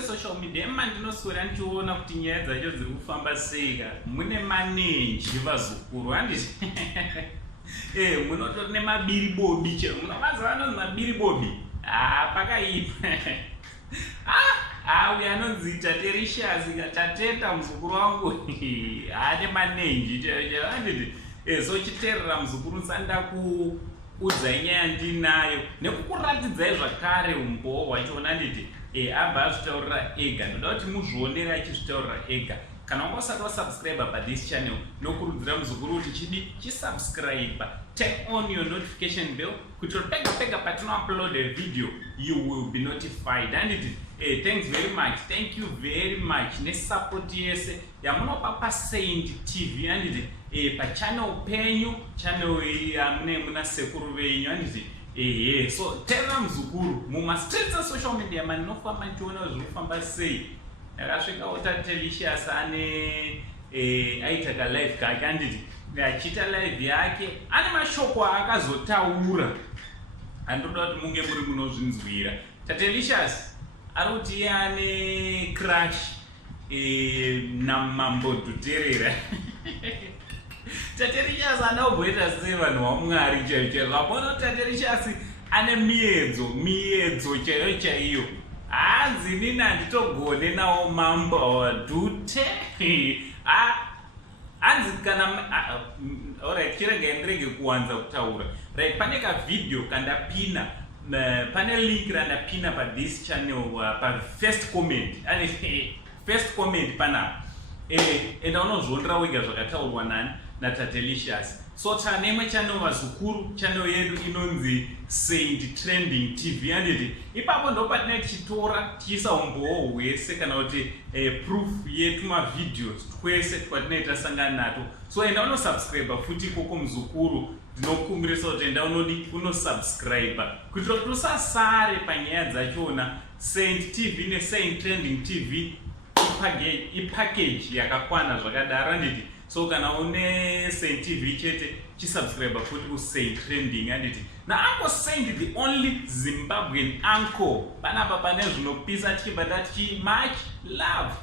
Social media mandinoswera ndichiona kuti nyaya dzacho dziri kufamba sei. Mune manenji vazukuru handiti munotori nemabiribobi chero munovaza vanonzi mabiribobi pakaipa uyo anonzi Tatelicious tateta muzukuru wangu ane manenji chero handiti so chiteerera muzukuru nsanda kuudzai nyaya ndinayo nekukuratidzai zvakare umbowo hwacho handiti abva azvitaurira ega. Ndoda kuti muzvionere achizvitaurira ega. Kana wanga usati wasubscribe pathis channel, nokurudzira muzukuru kuti chisubscribe, turn on your notification bell kuti pega patinoupload a video you will be notified. And thanks very much, thank you very much nesupport yese yamunopa paSaint TV and pachannel penyu, channel muna sekuru venyu and so tera muzukuru mumastreets asocial media manofamba ndichiona zvirikufamba sei. Ndakasvikawo Tatelicious ane aita kalive kake handiti achiita live yake ane mashoko aakazotaura andoda kuti munge muri munozvinzwira. Tatelicious ari kuti iye ane crush naMambo Dhuterere. Tatelicious anaomboita sei vanhu vaMwari chaicho zvapona. Tatelicious ane miedzo chaiyo hanzi nini handitogone nawo Mambo Dhuterere hanzi kana alright chirege ndirege kuwanza kutaura right. Pane kavidhio kandapina pane link randapina pathis channel first comment and first comment panapa enda unozvionera wega zvakataurwa nani naTatelicious. So tanemwe channel vazukuru, channel yedu inonzi Saint Trending TV handiti ipapo ndo patinochitora tichiisa umbowo hwese kana kuti proof yetu mavideos twese twatinoita sangana nato. So enda unosubscribe futi ikoko muzukuru. Ndinokumbirisa kuti enda unosubscribe kuitira kuti usasare panyaya dzachona. Saint TV neSaint Trending TV ipackage yakakwana zvakadaro handiti. So kana une Saint TV chete chisubscribe futi kuSaint Trending handiti. Na Uncle Saint, the only Zimbabwean uncle panapa pane zvinopisa tichibva tati much love.